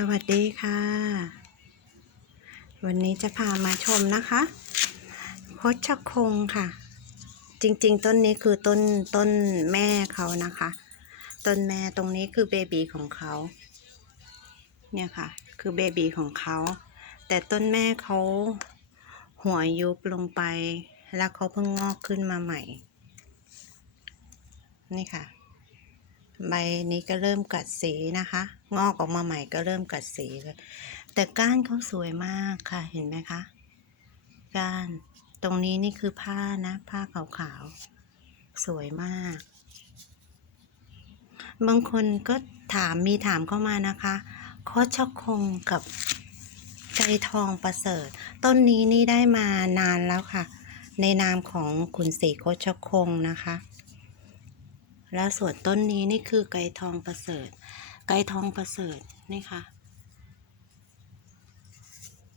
สวัสดีค่ะ วันนี้จะพามาชมนะคะพชคงค่ะ จริงๆ ต้นนี้คือต้นต้นแม่เขานะคะ ต้นแม่ตรงนี้คือเบบีของเขา เนี่ยค่ะ คือเบบีของเขา แต่ต้นแม่เขาหัวยุบลงไป แล้วเขาเพิ่งงอกขึ้นมาใหม่ นี่ค่ะ ใบนี้ก็เริ่มกัดสีนะคะ งอกออกมาใหม่ก็เริ่มกัดสีเลยแต่ก้านเขาสวยมากค่ะเห็นไหมคะ ก้านตรงนี้นี่คือผ้านะ ผ้าขาวๆ สวยมาก บางคนก็ถามมีถามเข้ามานะคะโคชคงกับไก่ทองประเสริฐ ต้นนี้นี่ได้มานานแล้วค่ะ ในนามของขุนศรีโคชคงนะคะ แล้วส่วนต้นนี้นี่คือไก่ทองประเสริฐ ไก่ทองประเสริฐนี่ค่ะ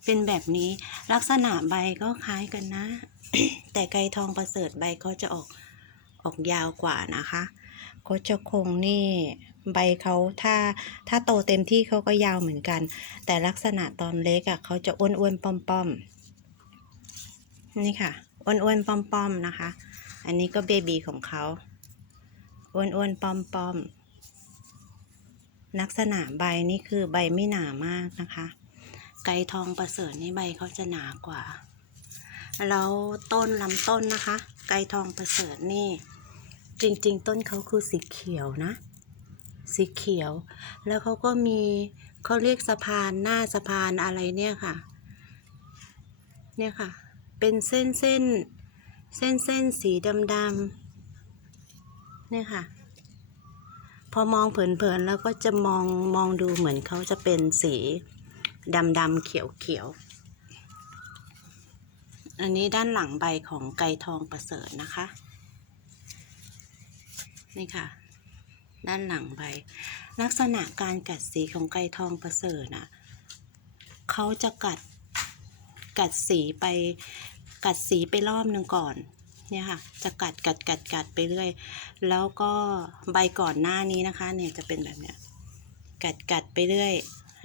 เป็นแบบนี้ลักษณะใบก็คล้ายกันนะ แต่ไก่ทองประเสริฐใบก็จะออกออกยาวกว่านะคะโคชคงนี่ใบเขาถ้าถ้าโตเต็มที่เขาก็ยาวเหมือนกัน แต่ลักษณะตอนเล็กอะ่ะเขาจะอ้วนๆป้อมๆนี่ค่ะอ้วนๆป้อมๆนะคะ อันนี้ก็เบบีของเขา อ้วนๆปอมๆลักษณะใบนี่คือใบไม่หนามากนะคะ ไก่ทองประเสริฐนี่ใบเขาจะหนากว่า แล้วต้นลำต้นนะคะ ไก่ทองประเสริฐนี่ จริงๆ ต้นเขาคือสีเขียวนะ สีเขียว แล้วเขาก็มีเขาเรียกสะพานหน้าสะพานอะไรเนี่ยค่ะ เนี่ยค่ะ เป็นเส้นเส้นเส้นเส้นสีดำๆ เนี่ยค่ะ พอมองเผินๆแล้วก็จะมองมองดูเหมือนเขาจะเป็นสีดำดำๆเขียวเขียวๆ อันนี้ด้านหลังใบของไก่ทองประเสริฐนะคะ นี่ค่ะ ด้านหลังใบ ลักษณะการกัดสีของไก่ทองประเสริฐน่ะเขาจะกัดกัดสีไปกัดสีไปรอบหนึ่งก่อน เนี่ยค่ะ จะกัดกัดกัดกัดไปเรื่อย แล้วก็ใบก่อนหน้านี้นะคะ เนี่ยจะเป็นแบบเนี้ย กัดกัดไปเรื่อย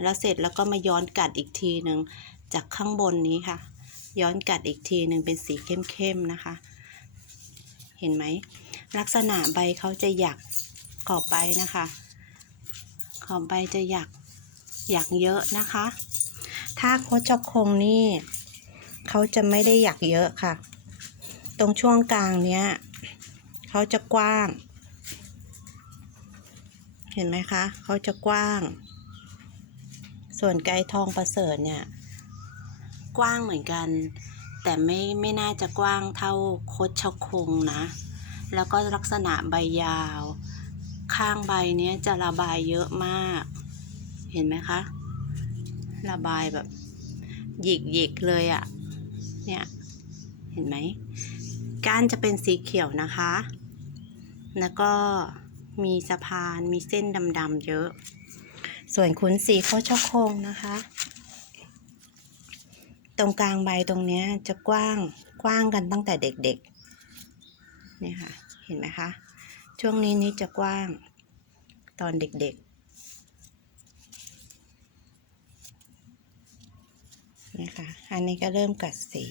แล้วเสร็จแล้วก็มาย้อนกัดอีกทีหนึ่งจากข้างบนนี้ค่ะ ย้อนกัดอีกทีหนึ่งเป็นสีเข้มๆนะคะ เห็นไหม ลักษณะใบเขาจะหยักขอบใบนะคะ ขอบใบจะหยักหยักเยอะนะคะ ถ้าโคชคงนี่เขาจะไม่ได้หยักเยอะค่ะ ตรงช่วงกลางเนี้ยเขาจะกว้าง เห็นไหมคะเขาจะกว้าง ส่วนไก่ทองประเสริฐเนี่ย กว้างเหมือนกัน แต่ไม่ไม่น่าจะกว้างเท่าโคชคงนะ แล้วก็ลักษณะใบยาว ข้างใบเนี้ยจะระบายเยอะมาก เห็นไหมคะ ระบายแบบหยิกหยิกๆเลยอะ่ะเนี่ย เห็นไหม ก้านจะเป็นสีเขียวนะคะ แล้วก็มีสะพานมีเส้นดำๆเยอะ ส่วนขุนสีโคชโคงนะคะ ตรงกลางใบตรงเนี้ยจะกว้างกว้างกันตั้งแต่เด็กๆเนี่ยค่ะ เห็นไหมคะ ช่วงนี้นี่จะกว้างตอนเด็กๆนะคะอันนี้ก็เริ่มกัดสี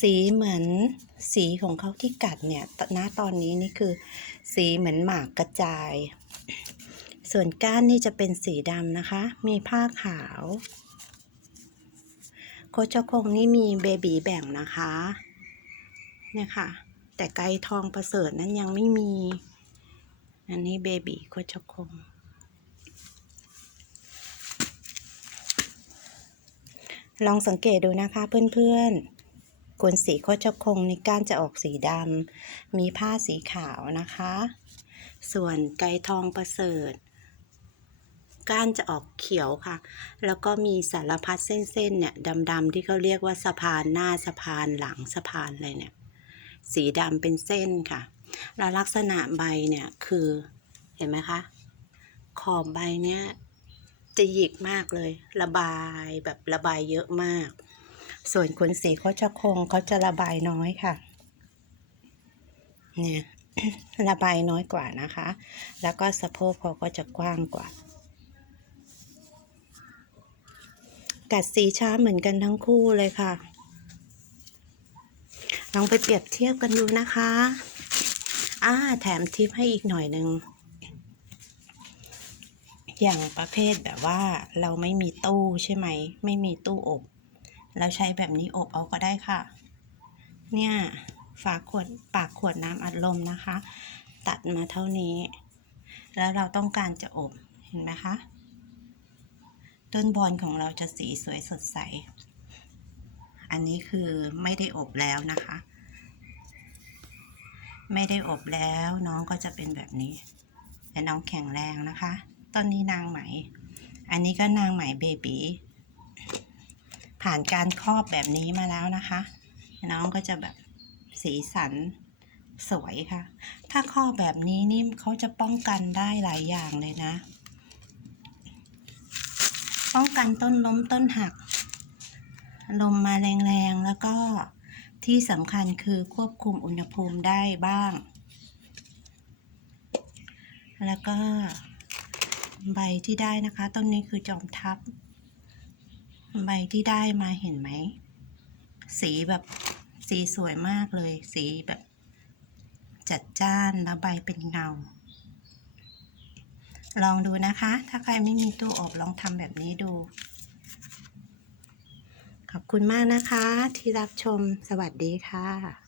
สีเหมือนสีของเขาที่กัดเนี่ยณตอนนี้นี่คือ สีเหมือนหมากกระจาย ส่วนก้านนี่จะเป็นสีดำนะคะ มีผ้าขาว โคชคงนี่มีเบบีแบ่งนะคะ เนี่ยค่ะ แต่ไก่ทองประเสริฐนั้นยังไม่มี อันนี้เบบีโคชคงลองสังเกตดูนะคะเพื่อนๆ ขนสีโคชคงในก้านจะออกสีดำ มีผ้าสีขาวนะคะ ส่วนไก่ทองประเสริฐ ก้านจะออกเขียวค่ะ แล้วก็มีสารพัดเส้นๆเนี่ยดำๆที่เขาเรียกว่าสะพานหน้าสะพานหลังสะพานอะไรเนี่ย สีดำเป็นเส้นค่ะ แล้วลักษณะใบเนี่ยคือเห็นไหมคะ ขอบใบเนี้ยจะหยิกมากเลย ระบายแบบระบายเยอะมาก ส่วนขนสีเขาจะคงเขาจะระบายน้อยค่ะ เนี่ยระบายน้อยกว่านะคะ แล้วก็สะโพกเขาก็จะกว้างกว่า กัดสีช้าเหมือนกันทั้งคู่เลยค่ะ ลองไปเปรียบเทียบกันดูนะคะอ่าแถมทิปให้อีกหน่อยหนึ่ง อย่างประเภทแบบว่าเราไม่มีตู้ใช่ไหม ไม่มีตู้อบ เราใช้แบบนี้อบเอาก็ได้ค่ะ เนี่ยฝาขวดปากขวดน้ำอัดลมนะคะ ตัดมาเท่านี้ แล้วเราต้องการจะอบเห็นไหมคะ ต้นบอลของเราจะสีสวยสดใส อันนี้คือไม่ได้อบแล้วนะคะ ไม่ได้อบแล้วน้องก็จะเป็นแบบนี้แต่น้องแข็งแรงนะคะต้นนี้นางไหม อันนี้ก็นางไหมเบบี ผ่านการครอบแบบนี้มาแล้วนะคะ น้องก็จะแบบสีสันสวยค่ะ ถ้าครอบแบบนี้นี่เขาจะป้องกันได้หลายอย่างเลยนะ ป้องกันต้นล้มต้นหัก ลมมาแรงๆ แล้วก็ที่สำคัญคือควบคุมอุณหภูมิได้บ้าง แล้วก็ใบที่ได้นะคะ ต้นนี้คือจอมทัพ ใบที่ได้มาเห็นไหม สีแบบสีสวยมากเลย สีแบบจัดจ้านแล้วใบเป็นเงา ลองดูนะคะ ถ้าใครไม่มีตู้อบลองทำแบบนี้ดู ขอบคุณมากนะคะ ที่รับชมสวัสดีค่ะ